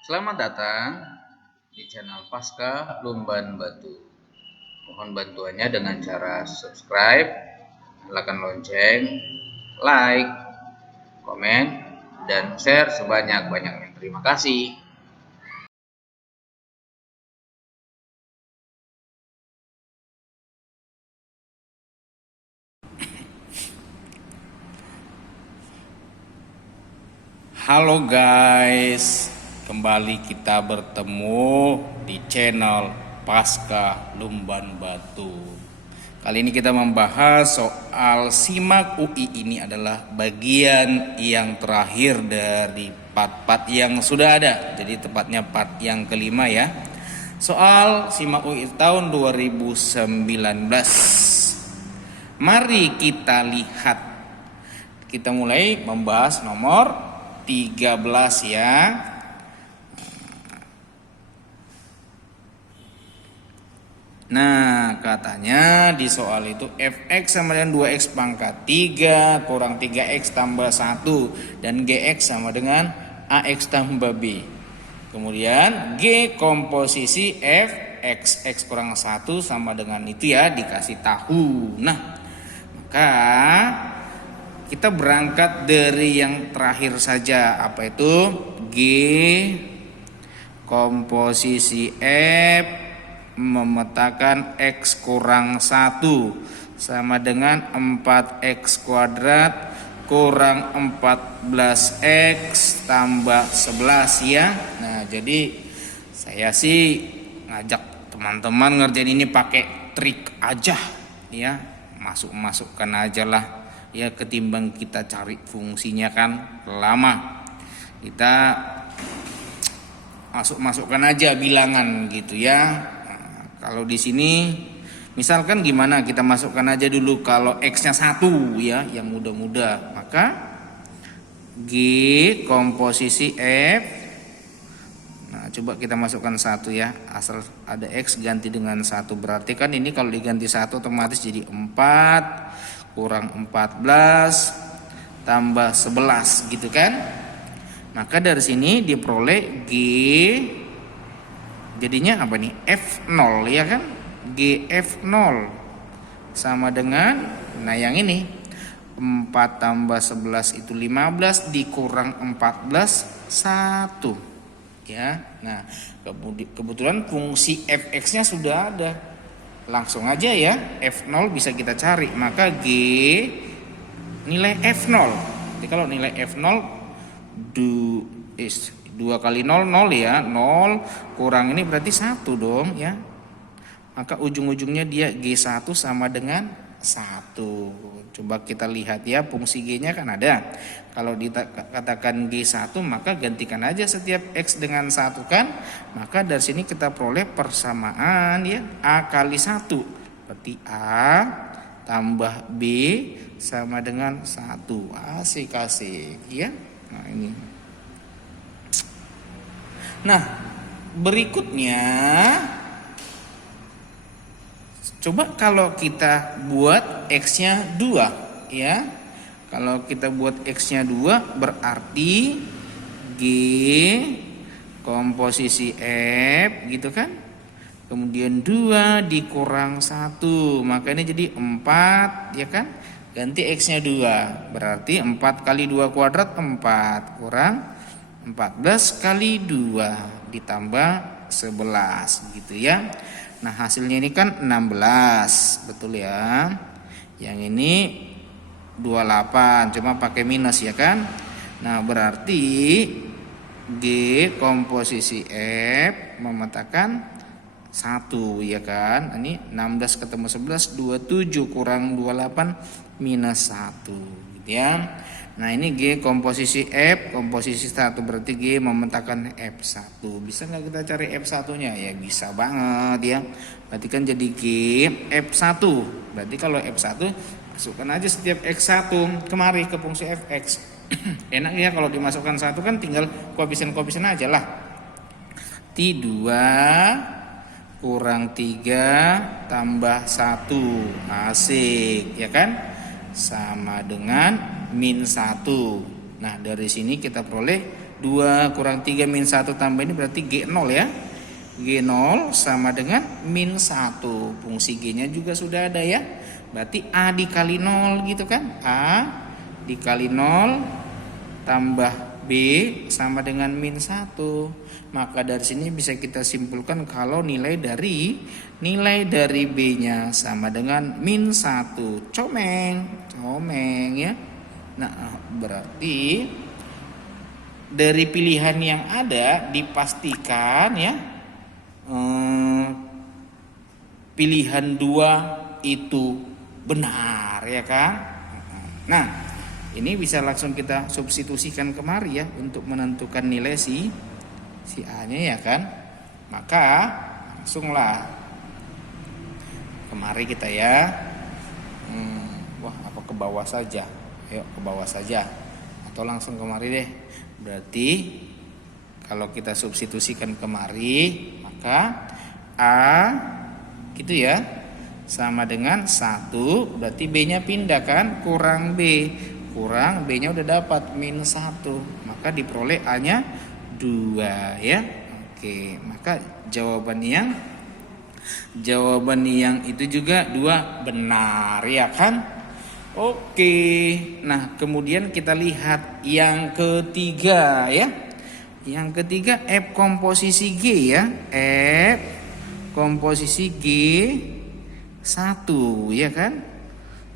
Selamat datang di channel Pasca Lumban Batu. Mohon bantuannya dengan cara subscribe, nyalakan lonceng, like, komen, dan share sebanyak-banyaknya. Terima kasih. Halo guys, kembali kita bertemu di channel Pasca Lumban Batu. Kali ini kita membahas soal SIMAK UI. Ini adalah bagian yang terakhir dari part-part yang sudah ada. Jadi tepatnya part yang kelima ya. Soal SIMAK UI tahun 2019. Mari kita lihat. Kita mulai membahas nomor 13 ya. Nah, katanya di soal itu fx sama dengan 2x pangkat 3 kurang 3x tambah 1 dan gx sama dengan ax tambah b. Kemudian g komposisi f x kurang 1 sama dengan itu ya, dikasih tahu. Nah, maka kita berangkat dari yang terakhir saja, apa itu? G komposisi F memetakan X kurang 1 sama dengan 4X kuadrat kurang 14X tambah 11 ya. Nah, jadi saya sih ngajak teman-teman ngerjain ini pakai trik aja ya. Masuk-masukkan aja lah ya, ketimbang kita cari fungsinya kan lama. Kita masukkan aja bilangan gitu ya. Nah, kalau di sini misalkan gimana, kita masukkan aja dulu kalau x-nya 1 ya, yang mudah-mudah. Maka G komposisi F. Nah, coba kita masukkan 1 ya. Asal ada x ganti dengan 1, berarti kan ini kalau diganti 1 otomatis jadi 4 kurang 14 tambah 11 gitu kan. Maka dari sini diperoleh G jadinya apa nih? F0 ya kan? GF0 sama dengan, nah yang ini 4 tambah 11 itu 15 dikurang 14 1 ya. Nah, kebetulan fungsi fx-nya sudah ada. Langsung aja ya, F0 bisa kita cari. Maka G nilai F0. Jadi kalau nilai F0 2 kali 0 0 ya. 0 kurang ini berarti 1 dong ya. Maka ujung-ujungnya dia G1 sama dengan 1. Coba kita lihat ya, fungsi G-nya kan ada. Kalau dikatakan G1 maka gantikan aja setiap X dengan 1 kan. Maka dari sini kita peroleh persamaan ya, A kali 1. Berarti A tambah B sama dengan 1. Asik-asik ya. Nah ini. Nah berikutnya, coba kalau kita buat X-nya 2 ya. Kalau kita buat X-nya 2 berarti G komposisi F gitu kan. Kemudian 2 dikurang 1, maka ini jadi 4 ya kan. Ganti X-nya 2, berarti 4 kali 2 kuadrat 4 kurang 14 kali 2 ditambah 11 gitu ya. Nah hasilnya ini kan 16, betul ya. Yang ini 28, cuma pakai minus ya kan. Nah berarti G komposisi F memetakan 1 ya kan. Ini 16 ketemu 11 27 kurang 28 minus 1 gitu ya. Nah ini G komposisi F komposisi 1, berarti G memetakan F1. Bisa nggak kita cari F1 nya? Ya bisa banget ya. Berarti kan jadi G F1. Berarti kalau F1 masukkan aja setiap X1 kemari ke fungsi Fx. Enak ya kalau dimasukkan 1 kan tinggal koefisien-koefisien aja lah. T2 kurang 3 tambah 1, asik ya kan, sama dengan min 1. Nah dari sini kita peroleh 2 kurang 3 min 1 tambah ini berarti G0 ya. G0 sama dengan min 1. Fungsi G-nya juga sudah ada ya. Berarti A dikali 0 gitu kan. A dikali 0 tambah B sama dengan min 1. Maka dari sini bisa kita simpulkan kalau nilai dari B-nya sama dengan min 1. Comeng ya. Nah, berarti dari pilihan yang ada dipastikan ya pilihan 2 itu benar ya kan. Nah, ini bisa langsung kita substitusikan kemari ya untuk menentukan nilai si A-nya ya kan. Maka langsunglah kemari kita ya. Wah, apa ke bawah saja? Ayo ke bawah saja atau langsung kemari deh. Berarti kalau kita substitusikan kemari, maka A gitu ya sama dengan 1, berarti B-nya pindah kan, kurang B. Kurang B-nya udah dapat min 1, maka diperoleh A-nya 2 ya. Oke, maka jawaban yang itu juga 2 benar ya kan. Oke, nah kemudian kita lihat yang ketiga ya. Yang ketiga F komposisi G ya. F komposisi G 1 ya kan.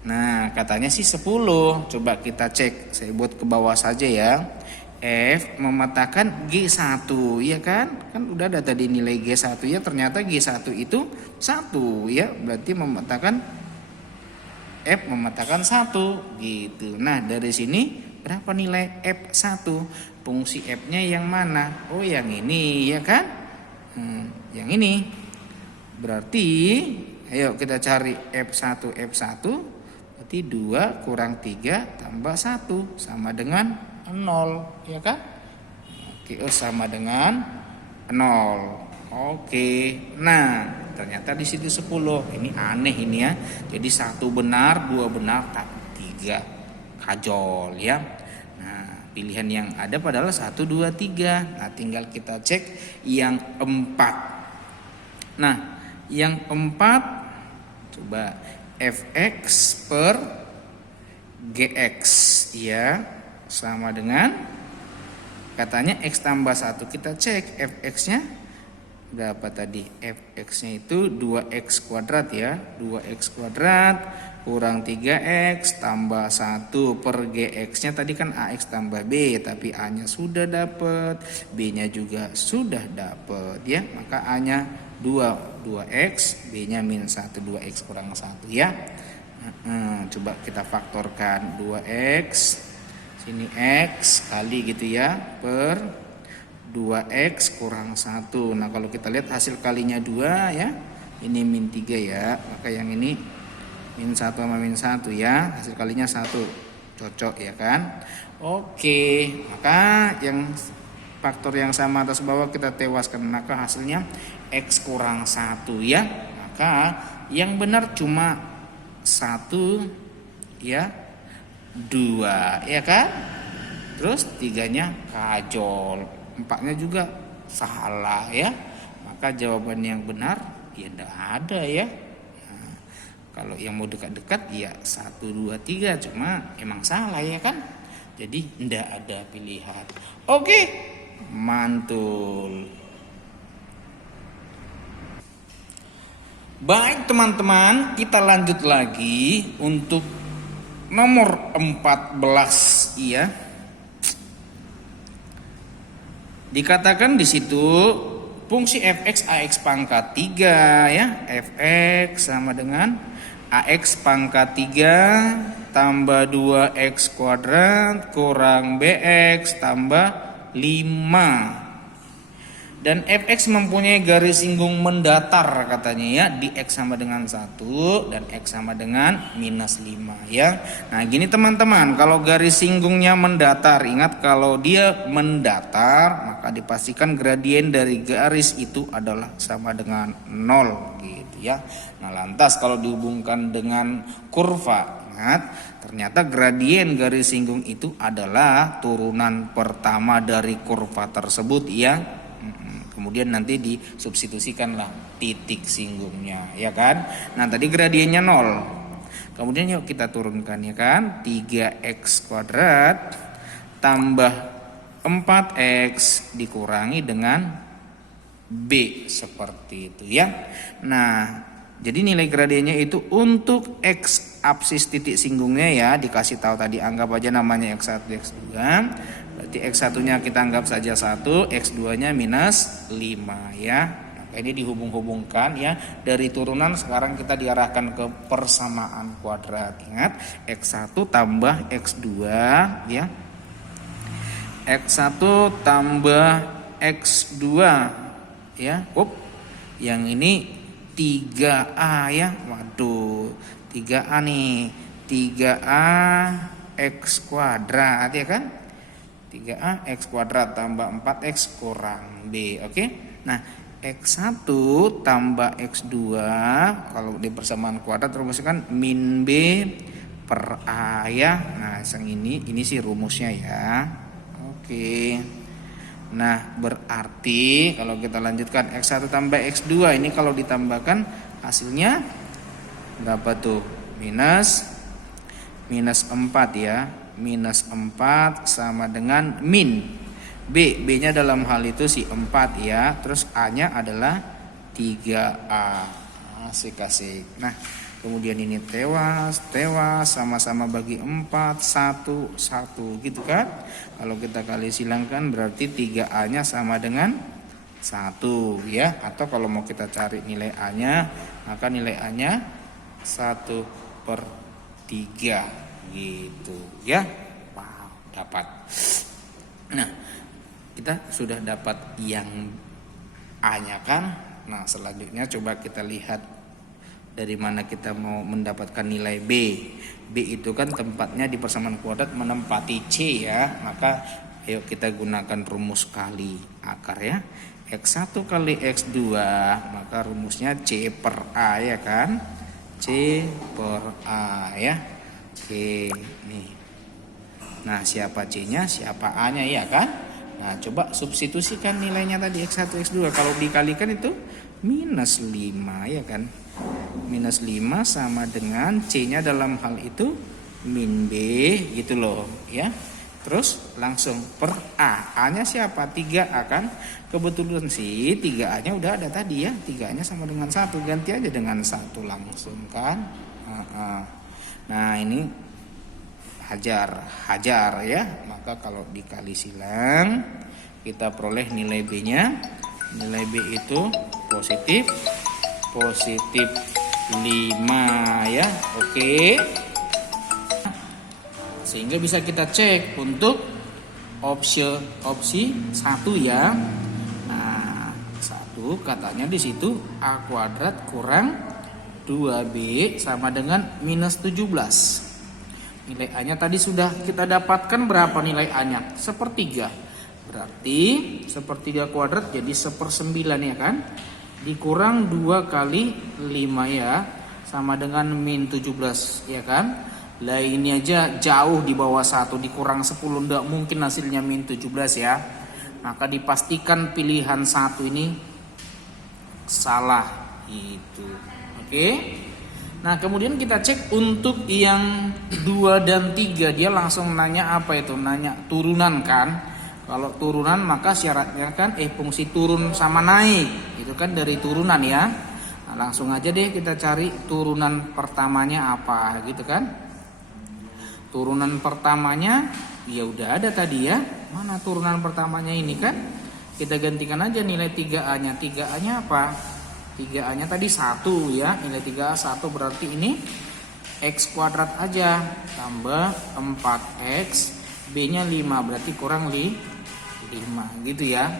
Nah katanya sih 10. Coba kita cek, saya buat ke bawah saja ya. F memetakan G1 ya kan. Kan udah ada tadi nilai G1 ya. Ternyata G1 itu 1 ya. Berarti memetakan F memetakan 1 gitu. Nah dari sini berapa nilai F1? Fungsi F-nya yang mana? Oh yang ini ya kan. Yang ini. Berarti ayo kita cari F1. Berarti 2 kurang 3 tambah 1 sama dengan 0 ya kan. Oke, sama dengan 0. Oke, nah ternyata di situ 10. Ini aneh ini ya. Jadi 1 benar, 2 benar, tapi 3 kajol ya. Nah pilihan yang ada padahal 1, 2, 3. Nah tinggal kita cek yang 4. Nah yang 4 coba fx per gx ya sama dengan katanya x tambah 1. Kita cek fx nya berapa tadi? Fx-nya itu 2x kuadrat ya. 2x kuadrat kurang 3x tambah 1 per gx-nya tadi kan ax tambah b, tapi a-nya sudah dapat, b-nya juga sudah dapat ya. Maka a-nya 2x, b-nya min 1, 2x kurang 1 ya. Coba kita faktorkan 2x sini x kali gitu ya per 2x kurang 1. Nah kalau kita lihat hasil kalinya 2 ya. Ini min 3 ya. Maka yang ini min 1 sama min 1 ya. Hasil kalinya 1. Cocok ya kan. Oke. Maka yang faktor yang sama atas bawah kita tewaskan. Maka hasilnya x kurang 1 ya. Maka yang benar cuma 1 ya. 2 ya kan. Terus 3-nya kajol. 4-nya juga salah ya. Maka jawaban yang benar ya tidak ada ya. Nah, kalau yang mau dekat-dekat ya 1, 2, 3. Cuma emang salah ya kan. Jadi tidak ada pilihan. Oke, mantul. Baik teman-teman, kita lanjut lagi untuk nomor 14 ya. Dikatakan di situ fungsi fx ax pangkat 3 ya. Fx sama dengan ax pangkat 3 tambah 2x kuadrat kurang bx tambah 5. Dan fx mempunyai garis singgung mendatar katanya ya. Di x sama dengan 1 dan x sama dengan minus 5 ya. Nah gini teman-teman, kalau garis singgungnya mendatar, ingat kalau dia mendatar maka dipastikan gradien dari garis itu adalah sama dengan 0 gitu ya. Nah lantas kalau dihubungkan dengan kurva, Ingat, ternyata gradien garis singgung itu adalah turunan pertama dari kurva tersebut ya. Kemudian nanti disubstitusikanlah titik singgungnya ya kan. Nah tadi gradiennya 0. Kemudian yuk kita turunkan ya kan. 3x kuadrat tambah 4x dikurangi dengan B seperti itu ya. Nah jadi nilai gradiennya itu untuk x absis titik singgungnya ya, dikasih tahu tadi, anggap aja namanya x1 x2. Berarti x1 nya kita anggap saja 1, x2 nya minus 5 ya. Nah, ini dihubung-hubungkan ya, dari turunan sekarang kita diarahkan ke persamaan kuadrat. Ingat, x1 tambah x2 ya, x1 tambah x2 ya. Yang ini 3A ya. Waduh, 3A nih. 3A x kuadrat ya kan? 3A x kuadrat tambah 4x kurang B. Oke. Nah, x1 tambah x2 kalau di persamaan kuadrat rumusnya kan min B per A ya. Nah, yang ini sih rumusnya ya. Oke. Nah berarti kalau kita lanjutkan x1 tambah x2 ini kalau ditambahkan hasilnya berapa tuh? Minus 4 ya. Minus 4 sama dengan min B. B nya dalam hal itu si 4 ya. Terus A nya adalah 3A. Asik-asik. Nah kemudian ini tewas sama-sama bagi 4 1 1 gitu kan. Kalau kita kali silangkan berarti 3A nya sama dengan 1 ya. Atau kalau mau kita cari nilai A nya, maka nilai A nya 1/3 gitu ya. Wow, dapat. Nah kita sudah dapat yang A nya kan. Nah selanjutnya coba kita lihat dari mana kita mau mendapatkan nilai B. B itu kan tempatnya di persamaan kuadrat menempati C ya. Maka ayo kita gunakan rumus kali akar ya. X1 kali X2 maka rumusnya C per A ya kan. C per A ya. Oke nih. Nah siapa C nya siapa A nya ya kan. Nah coba substitusikan nilainya tadi X1 X2. Kalau dikalikan itu minus 5 ya kan. Minus 5 sama dengan C nya dalam hal itu min B gitu loh ya. Terus langsung per A. A nya siapa? 3A kan. Kebetulan sih 3A nya udah ada tadi ya. 3A nya sama dengan 1. Ganti aja dengan 1 langsung kan. Nah ini hajar ya. Maka kalau dikali silang kita peroleh nilai B nya. Nilai B itu positif 5 ya. Oke. Sehingga bisa kita cek untuk opsi 1 ya. Nah, 1 katanya di situ A kuadrat kurang 2B sama dengan minus 17. Nilai A nya tadi sudah kita dapatkan berapa nilai A nya? 1/3. Berarti 1/3 kuadrat jadi 1/9 ya kan? Dikurang 2 kali 5 ya, sama dengan min 17 ya kan. Lah ini aja jauh di bawah 1, dikurang 10 enggak mungkin hasilnya min 17 ya. Maka dipastikan pilihan 1 ini salah itu. Oke. Nah kemudian kita cek untuk yang 2 dan 3. Dia langsung nanya apa itu? Nanya turunan kan. Kalau turunan maka syaratnya kan fungsi turun sama naik. Itu kan dari turunan ya. Nah, langsung aja deh kita cari turunan pertamanya apa gitu kan. Turunan pertamanya ya udah ada tadi ya. Mana turunan pertamanya ini kan? Kita gantikan aja nilai 3A nya. 3A nya apa? 3A nya tadi 1 ya. Nilai 3A 1 berarti ini X kuadrat aja. Tambah 4X. B nya 5 berarti kurang 5 gitu ya.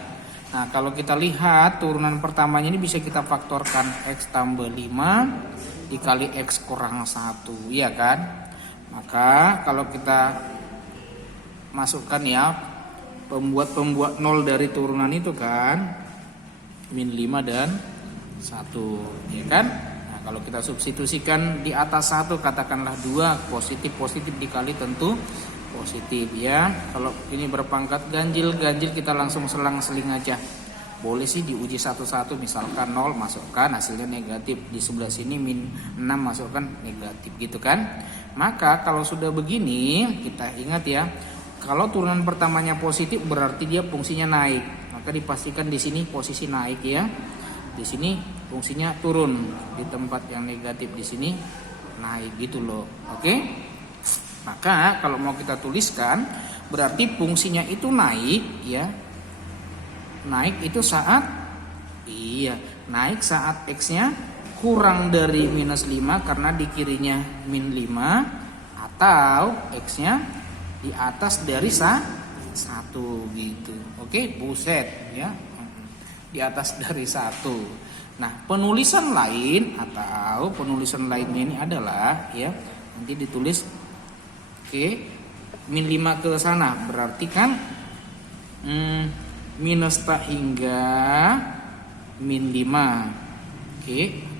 Nah kalau kita lihat turunan pertamanya ini bisa kita faktorkan X tambah 5 dikali X kurang 1 ya kan. Maka kalau kita masukkan ya pembuat 0 dari turunan itu kan min 5 dan 1 ya kan. Nah Kalau kita substitusikan di atas 1 katakanlah 2, positif dikali tentu positif ya. Kalau ini berpangkat ganjil kita langsung selang-seling aja. Boleh sih diuji satu-satu, misalkan 0 masukkan hasilnya negatif, di sebelah sini min 6 masukkan negatif gitu kan. Maka kalau sudah begini kita ingat ya, kalau turunan pertamanya positif berarti dia fungsinya naik. Maka dipastikan di sini posisi naik ya. Di sini fungsinya turun, di tempat yang negatif di sini naik gitu loh. Oke? Maka kalau mau kita tuliskan berarti fungsinya itu naik ya. Naik itu saat naik saat X-nya kurang dari minus 5 karena di kirinya min 5, atau X-nya di atas dari 1 gitu. Oke, buset ya. Di atas dari 1. Nah, penulisan lain atau penulisan lainnya ini adalah ya, nanti ditulis min 5 ke sana, berarti kan minus tak hingga min 5.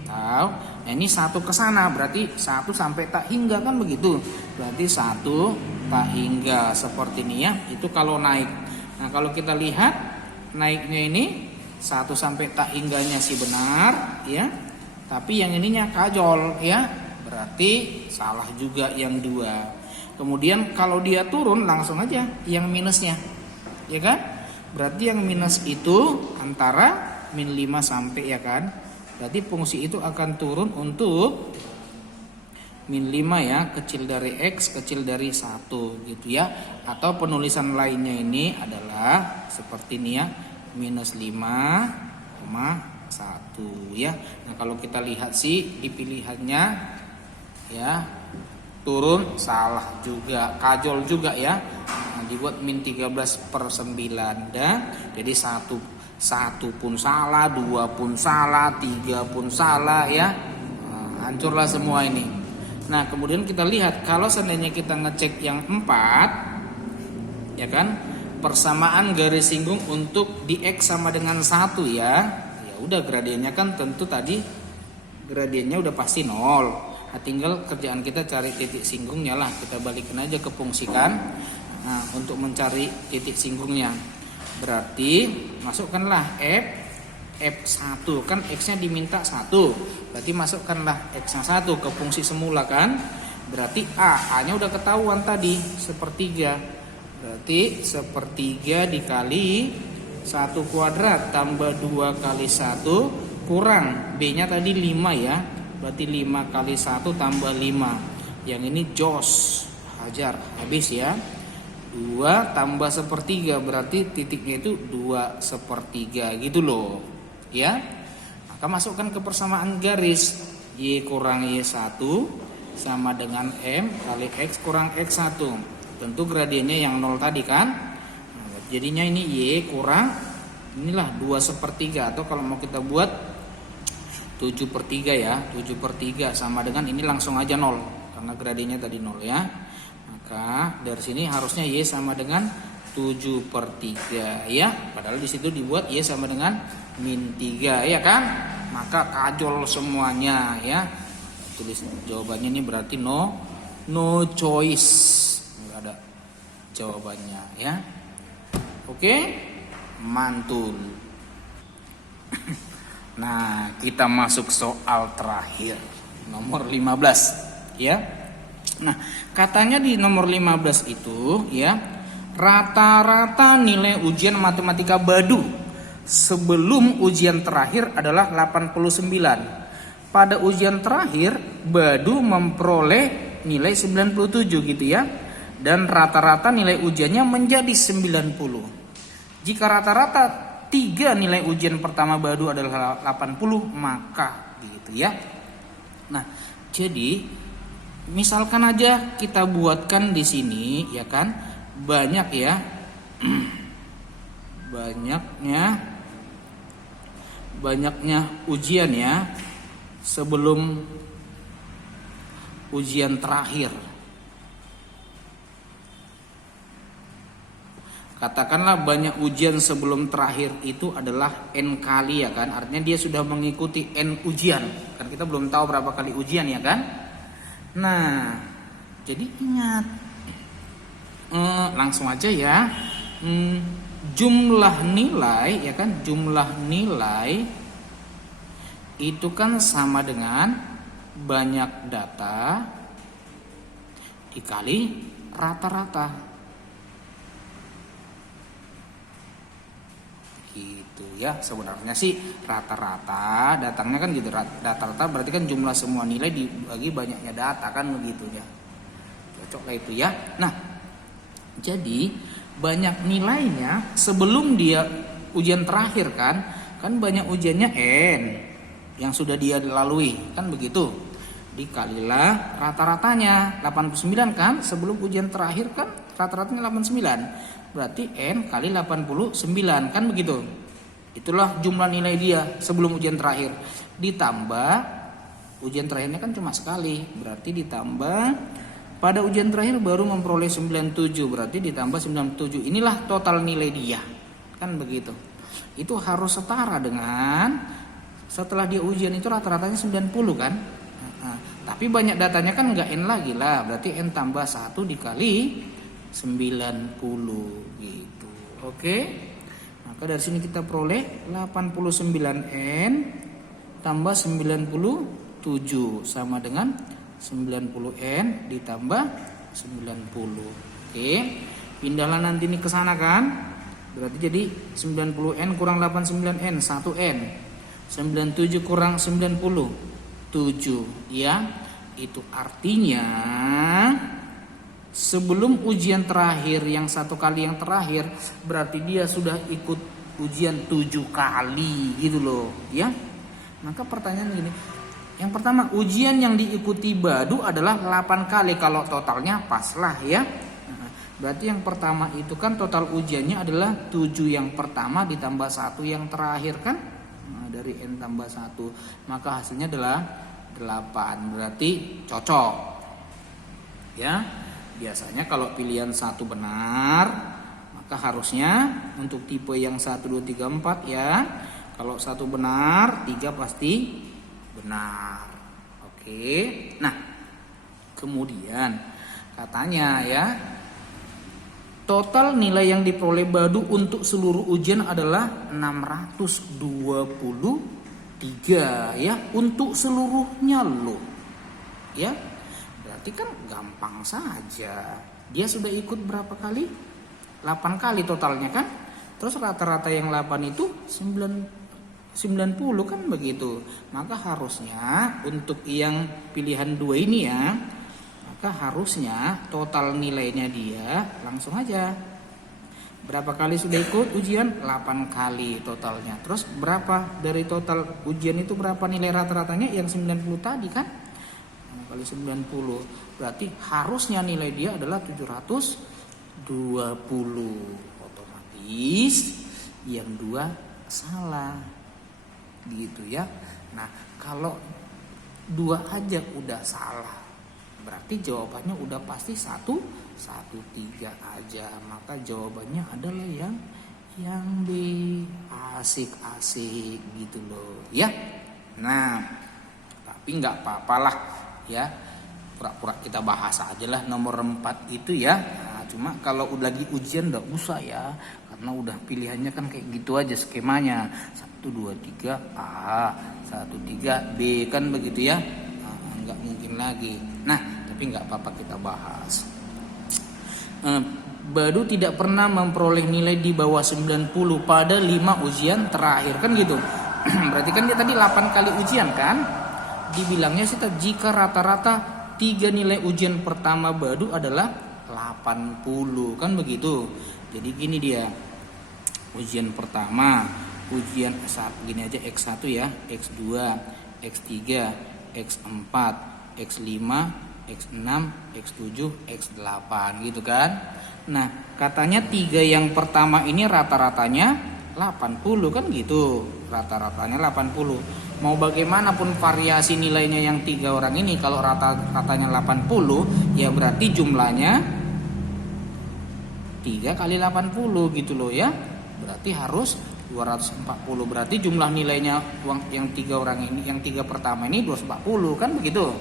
Atau ini 1 ke sana, berarti 1 sampai tak hingga kan begitu. Berarti 1 tak hingga seperti ini ya. Itu kalau naik. Nah, kalau kita lihat naiknya ini 1 sampai tak hingganya sih benar ya. Tapi yang ininya kajol ya. Berarti salah juga yang 2. Kemudian kalau dia turun langsung aja yang minusnya. Ya kan? Berarti yang minus itu antara min 5 sampai ya kan. Berarti fungsi itu akan turun untuk min 5 ya, kecil dari X, kecil dari 1 gitu ya. Atau penulisan lainnya ini adalah seperti ini ya, minus 5,1 ya. Nah, kalau kita lihat sih di pilihannya ya, turun salah juga, kajol juga ya. Nah, dibuat min 13/9 dan jadi 1 pun salah, 2 pun salah, 3 pun salah ya. Nah, hancurlah semua ini. Nah, kemudian kita lihat kalau seandainya kita ngecek yang 4 ya kan, persamaan garis singgung untuk di X sama dengan 1 ya. Ya udah, gradiennya kan tentu tadi gradiennya udah pasti 0. Nah, tinggal kerjaan kita cari titik singgungnya lah. Kita balikin aja ke fungsi kan. Nah, untuk mencari titik singgungnya berarti masukkanlah F1 kan, X-nya diminta 1. Berarti masukkanlah X-nya 1 ke fungsi semula kan. Berarti A-nya udah ketahuan tadi, sepertiga. Berarti sepertiga dikali 1 kuadrat tambah 2 kali 1 kurang B-nya tadi 5 ya. Berarti 5 kali 1 tambah 5. Yang ini jos, hajar, habis ya. 2 tambah sepertiga berarti titiknya itu 2 sepertiga gitu loh ya. Maka masukkan ke persamaan garis, Y kurang Y1 sama dengan M kali X kurang X1. Tentu gradiennya yang 0 tadi kan. Nah, jadinya ini Y kurang, inilah 2 sepertiga, atau kalau mau kita buat 7/3 ya. 7/3 sama dengan ini langsung aja 0 karena gradiennya tadi 0 ya. Maka dari sini harusnya Y sama dengan 7/3 ya. Padahal di situ dibuat Y sama dengan min 3 ya kan. Maka kajol semuanya ya. Tulis jawabannya ini berarti no choice. Enggak ada jawabannya ya. Oke, mantul. Nah, kita masuk soal terakhir, nomor 15 ya. Nah, katanya di nomor 15 itu ya, rata-rata nilai ujian matematika Badu sebelum ujian terakhir adalah 89. Pada ujian terakhir Badu memperoleh nilai 97 gitu ya. Dan rata-rata nilai ujiannya menjadi 90. Jika rata-rata 3 nilai ujian pertama Badu adalah 80, maka gitu ya. Nah, jadi misalkan aja kita buatkan di sini ya kan, banyak ya. banyaknya ujian ya sebelum ujian terakhir. katakanlah banyak ujian sebelum terakhir itu adalah N kali ya kan. Artinya dia sudah mengikuti N ujian. Kan kita belum tahu berapa kali ujian ya kan. Nah, jadi ingat. Langsung aja ya. Jumlah nilai ya kan, jumlah nilai itu kan sama dengan banyak data dikali rata-rata. Gitu ya. Sebenarnya sih rata-rata datangnya kan gitu. Rata-rata berarti kan jumlah semua nilai dibagi banyaknya data kan begitu ya. Cocok lah itu ya. Nah, jadi banyak nilainya sebelum dia ujian terakhir kan banyak ujiannya N yang sudah dia lalui kan begitu. Dikalilah rata-ratanya 89 kan, sebelum ujian terakhir kan rata-ratanya 89. Berarti N kali 89 kan begitu. Itulah jumlah nilai dia sebelum ujian terakhir. Ditambah ujian terakhirnya kan cuma sekali, berarti ditambah pada ujian terakhir baru memperoleh 97, berarti ditambah 97. Inilah total nilai dia. Kan begitu. Itu harus setara dengan setelah dia ujian itu rata-ratanya 90 kan. Tapi banyak datanya kan enggak N lagi lah. Berarti N tambah 1 dikali 90 gitu. Oke. Maka dari sini kita peroleh 89N tambah 97 sama dengan 90N ditambah 90. Oke. Pindahlah nanti ini ke sana kan. Berarti jadi 90N kurang 89N 1N. 97 kurang 90 7 ya. Itu artinya sebelum ujian terakhir yang satu kali yang terakhir berarti dia sudah ikut ujian 7 kali gitu loh ya. Maka pertanyaan gini, yang pertama ujian yang diikuti Badu adalah 8 kali, kalau totalnya pas lah ya. Berarti yang pertama itu kan total ujiannya adalah 7 yang pertama ditambah 1 yang terakhir kan. Dari N tambah 1 maka hasilnya adalah 8. Berarti cocok ya. Biasanya kalau pilihan 1 benar maka harusnya untuk tipe yang 1, 2, 3, 4 ya, kalau 1 benar 3 pasti benar. Oke. Nah kemudian katanya ya, total nilai yang diperoleh Badu untuk seluruh ujian adalah 623 ya, untuk seluruhnya loh. Ya. Berarti kan gampang saja. Dia sudah ikut berapa kali? 8 kali totalnya kan? Terus rata-rata yang 8 itu 90 kan begitu. Maka harusnya untuk yang pilihan 2 ini ya, maka harusnya total nilainya dia langsung aja. Berapa kali sudah ikut ujian? 8 kali totalnya. Terus berapa dari total ujian itu, berapa nilai rata-ratanya? Yang 90 tadi kan? Kali 90. Berarti harusnya nilai dia adalah 720. Otomatis yang 2 salah. Gitu ya. Nah, kalau 2 aja udah salah, berarti jawabannya udah pasti 1, 1, 3 aja. Maka jawabannya adalah yang B. Asik-asik gitu loh ya. Nah, tapi nggak apa-apalah ya. Pura-pura kita bahas aja lah nomor 4 itu ya. Nah, cuma kalau udah lagi ujian nggak usah ya. Karena udah pilihannya kan kayak gitu aja skemanya. 1, 2, 3 A, 1, 3 B kan begitu ya. Nah, nggak mungkin lagi. Nah, tapi nggak apa-apa kita bahas. Badu tidak pernah memperoleh nilai di bawah 90 pada 5 ujian terakhir kan gitu. Berarti kan dia tadi 8 kali ujian kan. Dibilangnya sih jika rata-rata 3 nilai ujian pertama Badu adalah 80 kan begitu. Jadi gini dia. Ujian pertama, ujian gini aja X1 ya, X2, X3, X4, X5, X6, X7, X8 gitu kan. Nah, katanya 3 yang pertama ini rata-ratanya 80 kan gitu. Rata-ratanya 80. Mau bagaimanapun variasi nilainya yang 3 orang ini, kalau rata-ratanya 80 ya berarti jumlahnya 3 kali 80 gitu loh ya. Berarti harus 240. Berarti jumlah nilainya uang yang 3 orang ini, yang 3 pertama ini 240 kan begitu.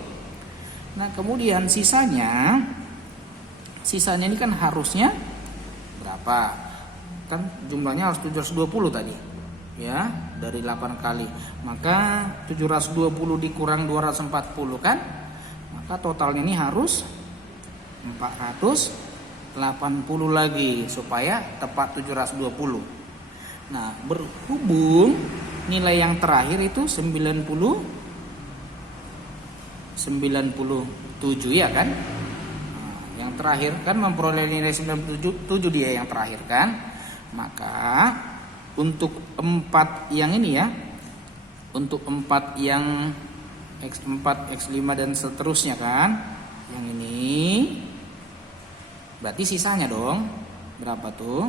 Nah, kemudian sisanya ini kan harusnya berapa? Kan jumlahnya harus 720 tadi. Ya, dari 8 kali. Maka 720 dikurang 240 kan? Maka totalnya ini harus 480 lagi supaya tepat 720. Nah, berhubung nilai yang terakhir itu 97 ya kan? Nah, yang terakhir kan memperoleh nilai 97 dia yang terakhir kan? Maka untuk 4 yang ini ya, untuk 4 yang X4, X5 dan seterusnya kan, yang ini berarti sisanya dong berapa tuh?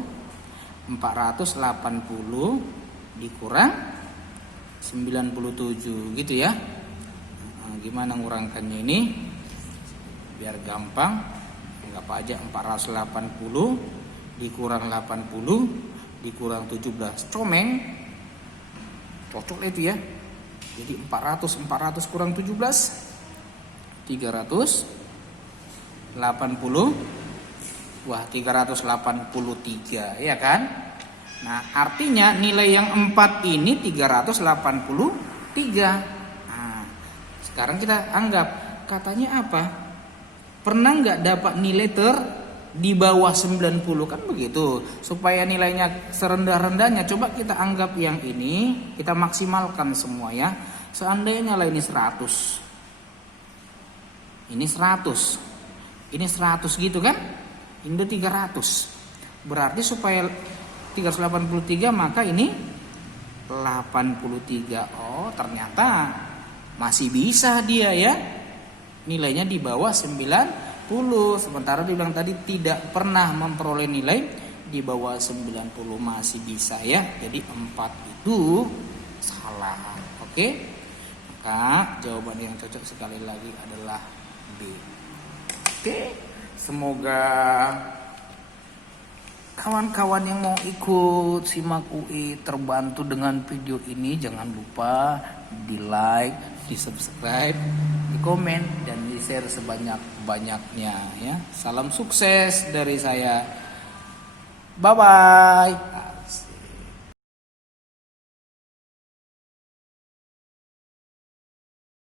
480 dikurang 97 gitu ya. Nah, gimana ngurangkannya ini? Biar gampang, anggap aja 480 dikurang 80 dikurang 17. Comeng. Cocok itu ya. Jadi 400 kurang 17 380. Wah, 383 ya kan? Nah, artinya nilai yang 4 ini 383. Nah, sekarang kita anggap katanya apa? Pernah nggak dapat nilai di bawah 90 kan begitu. Supaya nilainya serendah-rendahnya, coba kita anggap yang ini, kita maksimalkan semua ya. Seandainya lah ini 100. Ini 100. Ini 100 gitu kan? Ini 300. Berarti supaya 383 maka ini 83. Oh, ternyata masih bisa dia ya. Nilainya di bawah 90. Sementara dibilang tadi tidak pernah memperoleh nilai di bawah 90, masih bisa ya. Jadi 4 itu salah. Oke? Maka jawaban yang cocok sekali lagi adalah B. Oke? Semoga kawan-kawan yang mau ikut simak UI terbantu dengan video ini. Jangan lupa di like, di subscribe, di komen, dan di share sebanyak-banyaknya ya. Salam sukses dari saya. Bye bye.